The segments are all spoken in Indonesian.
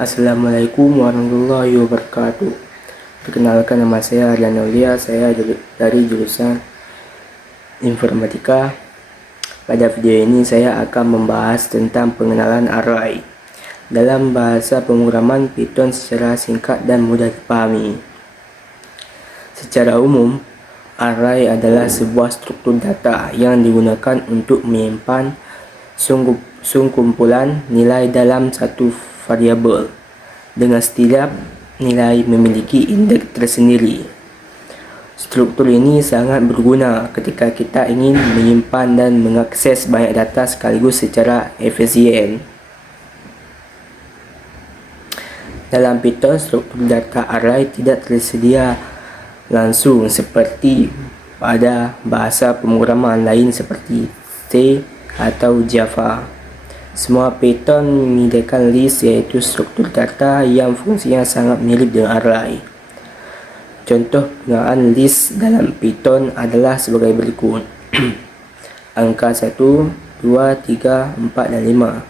Assalamualaikum warahmatullahi wabarakatuh. Perkenalkan, nama saya Aryan Aulia, saya dari jurusan Informatika. Pada video ini saya akan membahas tentang pengenalan array dalam bahasa pemrograman Python secara singkat dan mudah dipahami. Secara umum, array adalah sebuah struktur data yang digunakan untuk menyimpan sungkumpulan nilai dalam satu variabel. Dengan setiap nilai memiliki indeks tersendiri. Struktur ini sangat berguna ketika kita ingin menyimpan dan mengakses banyak data sekaligus secara efisien. Dalam Python, struktur data array tidak tersedia langsung seperti pada bahasa pemrograman lain seperti C atau Java. Semua Python menyediakan list, yaitu struktur data yang fungsinya sangat mirip dengan array. Contoh penggunaan list dalam Python adalah sebagai berikut. Angka 1, 2, 3, 4, dan 5.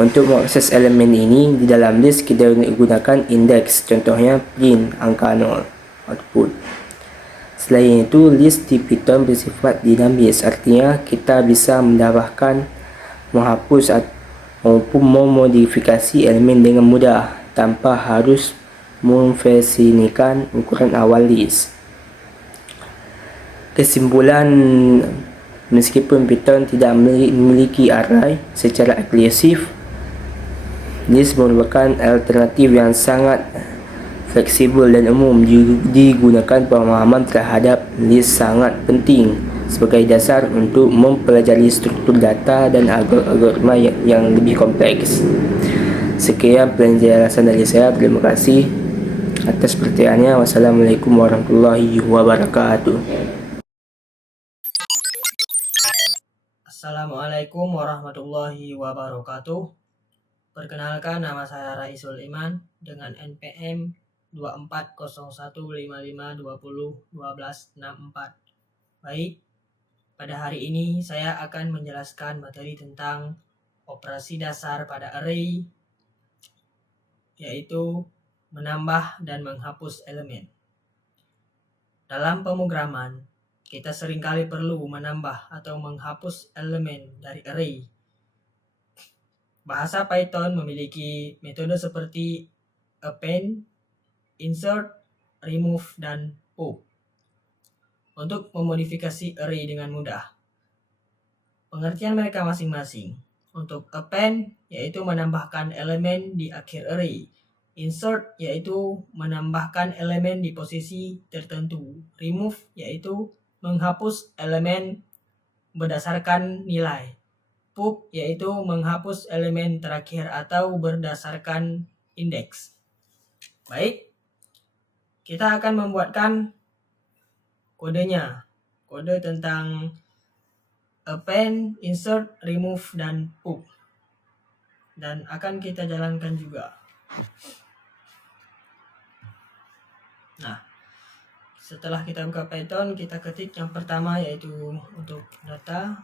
Untuk mengakses elemen ini di dalam list, kita gunakan indeks. Contohnya print angka 0 output. Selain itu, list di Python bersifat dinamis, artinya kita bisa menambahkan, menghapus maupun memodifikasi elemen dengan mudah tanpa harus memversikan ukuran awal list. Kesimpulan, meskipun Python tidak memiliki array secara eksklusif, list merupakan alternatif yang sangat fleksibel dan umum digunakan. Pemahaman terhadap list sangat penting sebagai dasar untuk mempelajari struktur data dan algoritma yang lebih kompleks. Sekian penjelasan dari saya. Terima kasih atas perhatiannya. Wassalamualaikum warahmatullahi wabarakatuh. Assalamualaikum warahmatullahi wabarakatuh. Perkenalkan, nama saya Raisul Iman dengan NPM 240155201264. Baik, pada hari ini saya akan menjelaskan materi tentang operasi dasar pada array, yaitu menambah dan menghapus elemen. Dalam pemrograman, kita seringkali perlu menambah atau menghapus elemen dari array. Bahasa Python memiliki metode seperti append, insert, remove, dan pop untuk memodifikasi array dengan mudah. Pengertian mereka masing-masing. Untuk append, yaitu menambahkan elemen di akhir array. Insert, yaitu menambahkan elemen di posisi tertentu. Remove, yaitu menghapus elemen berdasarkan nilai. Pop, yaitu menghapus elemen terakhir atau berdasarkan indeks. Baik, kita akan membuatkan kodenya. Kode tentang append, insert, remove, dan pop. Dan akan kita jalankan juga. Nah, setelah kita buka Python, kita ketik yang pertama, yaitu untuk data.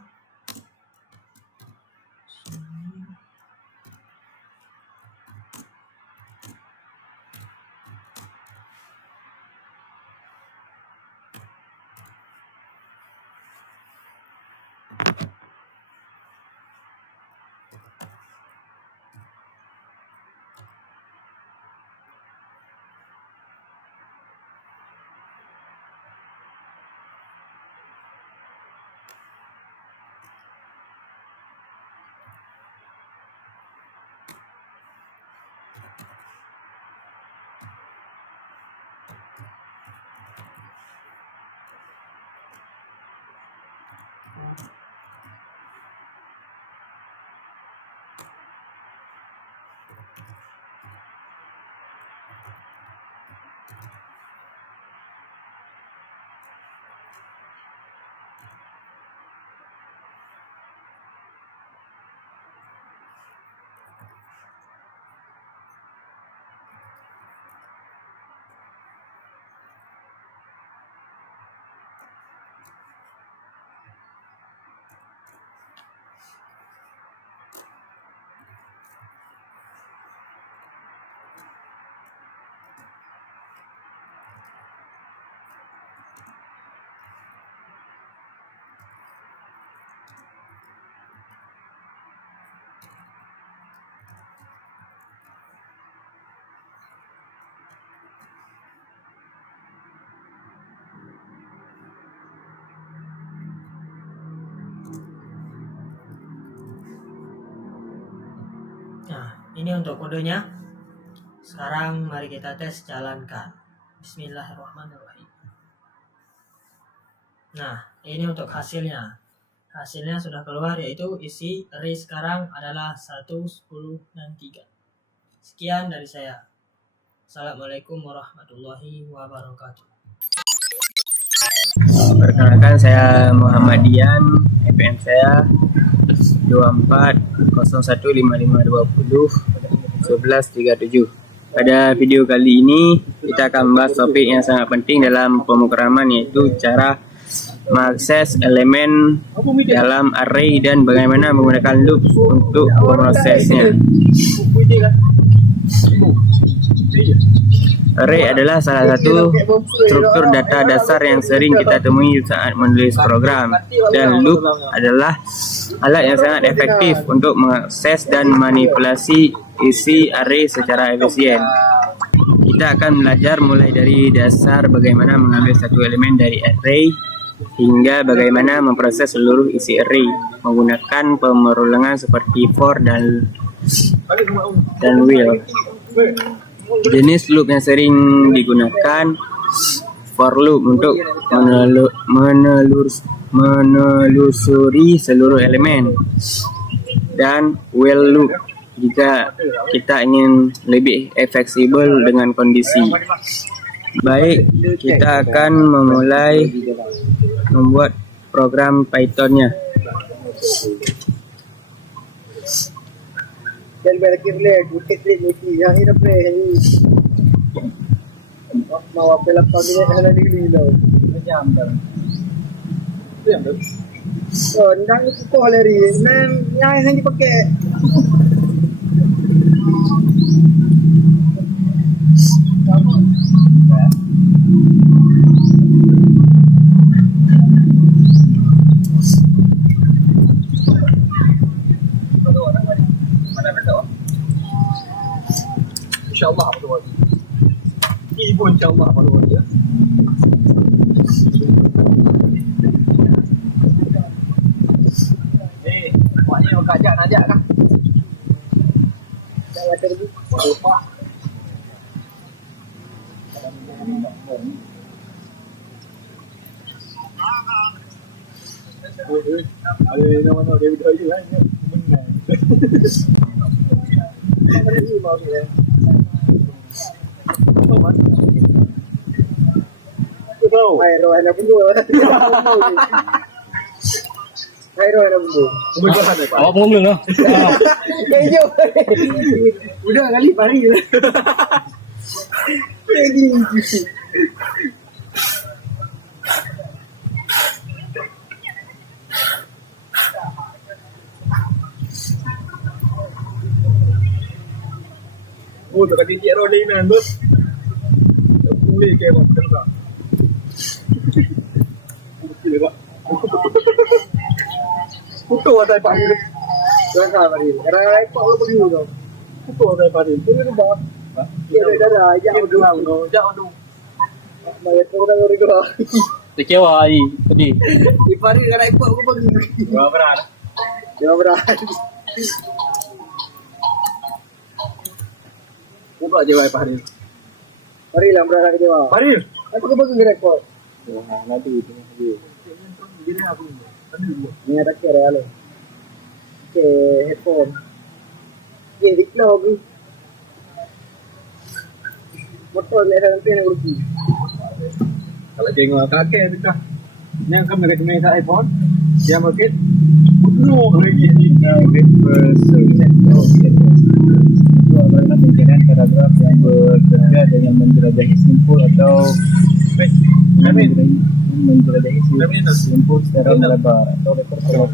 Ini untuk kodenya. Sekarang mari kita tes jalankan. Bismillahirrahmanirrahim. Nah, ini untuk hasilnya. Hasilnya sudah keluar, yaitu isi array sekarang adalah 1, 10, dan 3. Sekian dari saya. Assalamualaikum warahmatullahi wabarakatuh. Perkenalkan, saya Muhammad Dian, EPM saya 240155201137. Pada video kali ini kita akan membahas topik yang sangat penting dalam pemrograman, yaitu cara mengakses elemen dalam array dan bagaimana menggunakan loop untuk memprosesnya. Array adalah salah satu struktur data dasar yang sering kita temui saat menulis program, dan loop adalah alat yang sangat efektif untuk mengakses dan manipulasi isi array secara efisien. Kita akan belajar mulai dari dasar bagaimana mengambil satu elemen dari array hingga bagaimana memproses seluruh isi array menggunakan pemerolehan seperti for dan while. Jenis loop yang sering digunakan: for loop untuk menelusuri seluruh elemen, dan while loop jika kita ingin lebih fleksibel dengan kondisi. Baik, kita akan memulai membuat program Python-nya. Jadi berakhir le, kita ni yang ini pre ini. Mau apa laptop ni ada di sini lo. Macam dah. So, nang itu hari, nang yang hanya pakai. InsyaAllah apa tu? Ibu insyaAllah apa tu? Maknanya orang kajak nak ajak kan? Dah ada lagi. Lupa. Ada nama-nama David Hoyle lah. Menang. Ini mau dia. Hai roh anak bungo. Hai roh anak bungo. Awak pengumum lah. Kejo. Udah kali pari. Lagi. Oh, tak ada dia rolling nan bos. Boleh ke bos tak? Boleh tak? Putu ada Pak Ri. Jangan Pak Ri. Karena Pak lu pergi tu. Putu ada Pak Ri. Ini tu bos. Ya dah jangan dulu. Jangan dulu. Mai tu dah ngori kau. Kecewa ai, sedih. Di Pak Ri karena Pak aku pergi. Berapa berat? Jangan berat. Buka je Pak Ri. Mari lah berada ke Jawa. Mari. Apa kau pergi rekod? Wah, nanti itu. Ini aku. Ni ada kira lo. Ke headphone. Ye diklo lagi. Motor le dalam pen rugi. Kalau tengok kakek dekat. Ni akan mereka sa iPhone. Dia market. No lagi ni. Karena pencarian paragraf yang bekerja dengan menjelajahi simpul atau menjelajahi simpul secara melebar atau letter per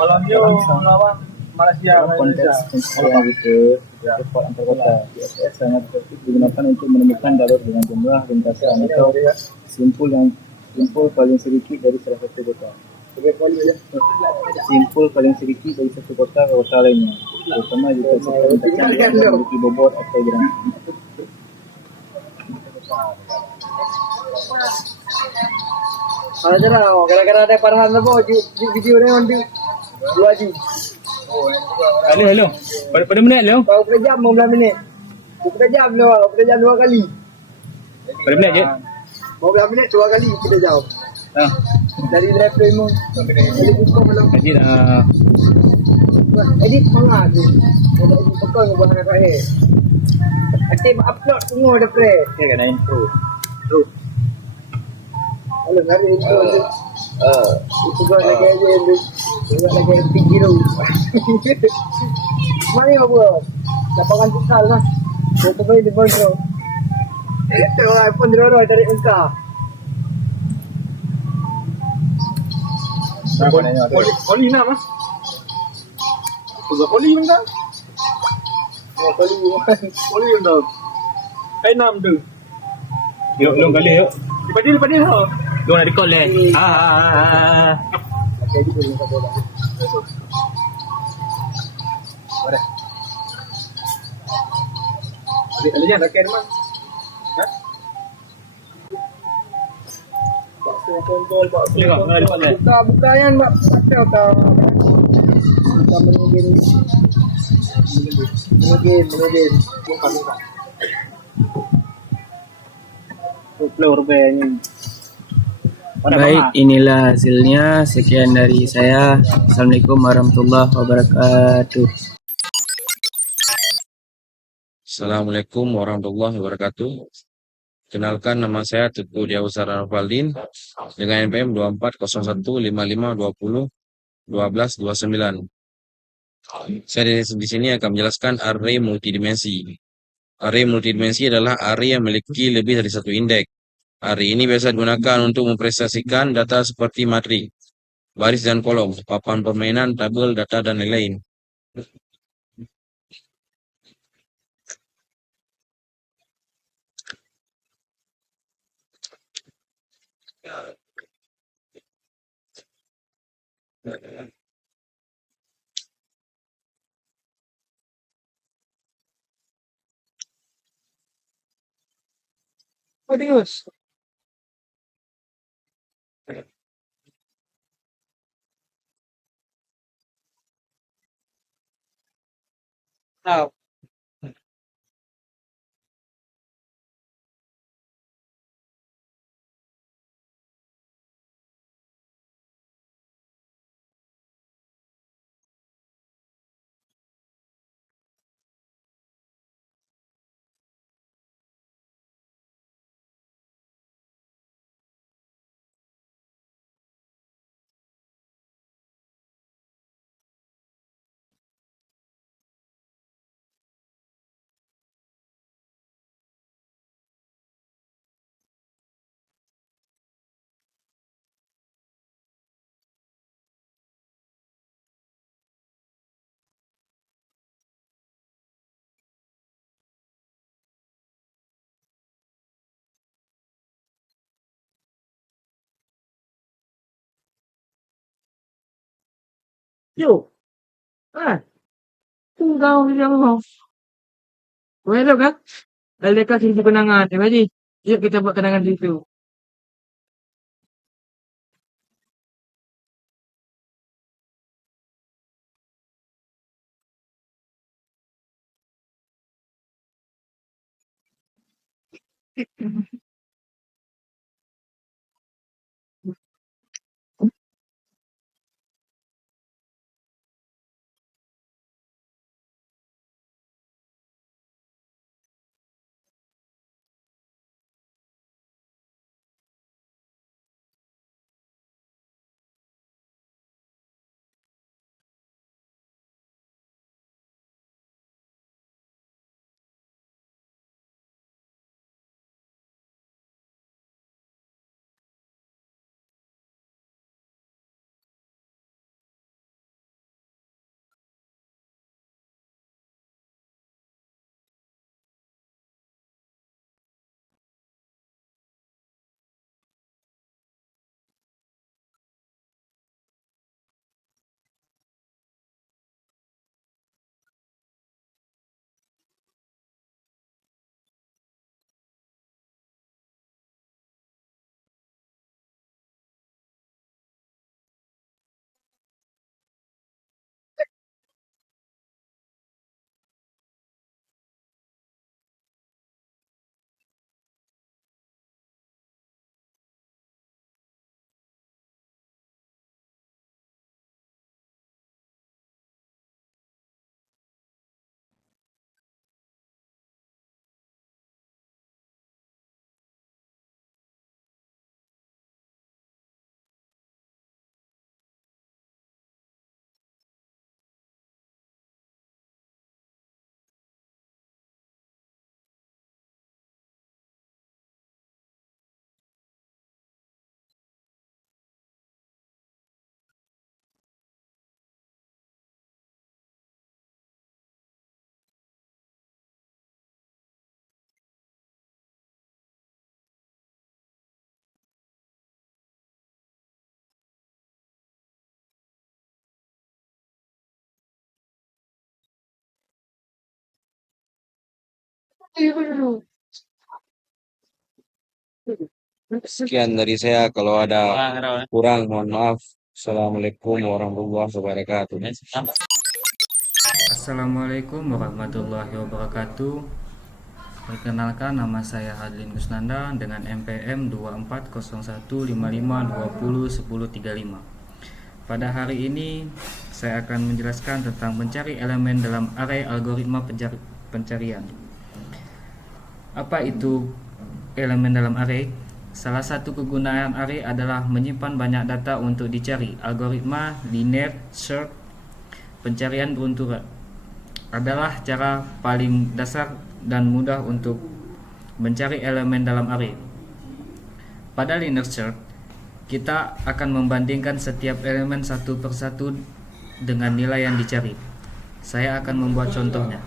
malamnya melawan Malaysia konteks pencarian itu cepat antar kota. ISS sangat efektif digunakan untuk menemukan jalur dengan jumlah ringkasan atau simpul paling sedikit dari salah satu kota. Simpul paling sedikit dari satu kota ke kota lainnya, terutama jika seperti memiliki bobot atau jalan. Ada lah, gara-gara ada parahan tu, video ni nanti 2 jam. Halo, halo. Pada menit, halo. Kau berapa jam 15 minit? Berapa jam lu? Berapa jam 2 kali? Pada menit je. 15 minit 2 kali kita jawab. Ah, Dari live playment. Dari buku malam. jadi Edit mana tu? Ada edit pekal ke bahan terakhir. Aktif upload semua dah pre. okay, kena intro. Kalau hari itu itu buat lagi aja itu. Buat lagi P0. Mari apa? Lapangan futsal lah. Foto bayi di bawah. Tengok iPhone drone dari muka. Koli na mas. Koli yung da. Koli yung da. Ay nam tu. Yuk, long kali yuk. Dipadil ho. Doon na record le. Jadi belum kita bola. Ada yang nak kena mas. Buka yang mak pakai atau buka menugin. Menugin. Buka. Floor banyak. Baik, inilah hasilnya. Sekian dari saya. Assalamualaikum warahmatullahi wabarakatuh. Assalamualaikum warahmatullahi wabarakatuh. Kenalkan, nama saya Teguh Diawusar Arfaldin dengan NPM 240155201229. Saya di sini akan menjelaskan array multidimensi. Array multidimensi adalah array yang memiliki lebih dari satu indeks. Array ini biasa digunakan untuk mempresentasikan data seperti matrik, baris dan kolom, papan permainan, tabel, data, dan lain-lain. Adios. Tahu. Yo. Tunggal yang mau. Well, kan? Ada kasih kenangan. Jadi, yuk kita buat kenangan di situ. Sekian dari saya. Kalau ada kurang, mohon maaf. Assalamualaikum warahmatullahi wabarakatuh. Assalamualaikum warahmatullahi wabarakatuh. Perkenalkan, nama saya Hadlin Kusnanda dengan MPM 240155201035. Pada hari ini saya akan menjelaskan tentang mencari elemen dalam array algoritma pencarian. Apa itu elemen dalam array? Salah satu kegunaan array adalah menyimpan banyak data untuk dicari. Algoritma linear search pencarian beruntun adalah cara paling dasar dan mudah untuk mencari elemen dalam array. Pada linear search, kita akan membandingkan setiap elemen satu persatu dengan nilai yang dicari. Saya akan membuat contohnya.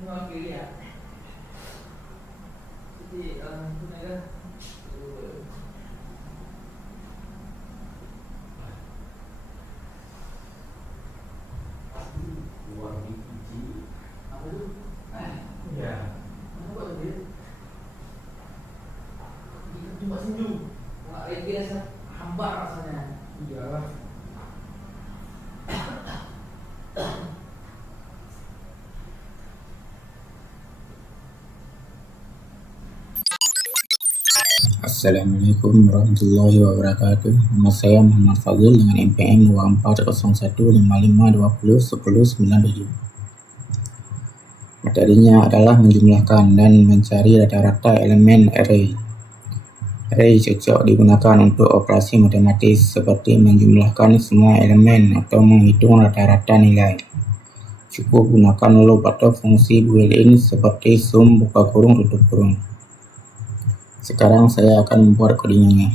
mewakili ya. Jadi tenaga apa itu? Ya. Apa itu? Kita cuma senyum. Nggak kayak biasa hambar rasanya. Iya. Assalamualaikum warahmatullahi wabarakatuh. Nama saya Muhammad Fadil dengan NPM 240155201097. Materinya adalah menjumlahkan dan mencari rata-rata elemen array. Array cocok digunakan untuk operasi matematis seperti menjumlahkan semua elemen atau menghitung rata-rata nilai. Cukup gunakan loop atau fungsi boolean seperti sum buka kurung tutup kurung. Sekarang saya akan membuat codingannya.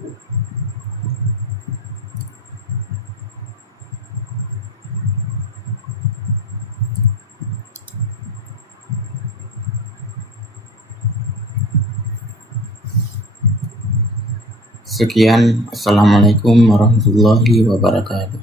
Sekian, assalamualaikum warahmatullahi wabarakatuh.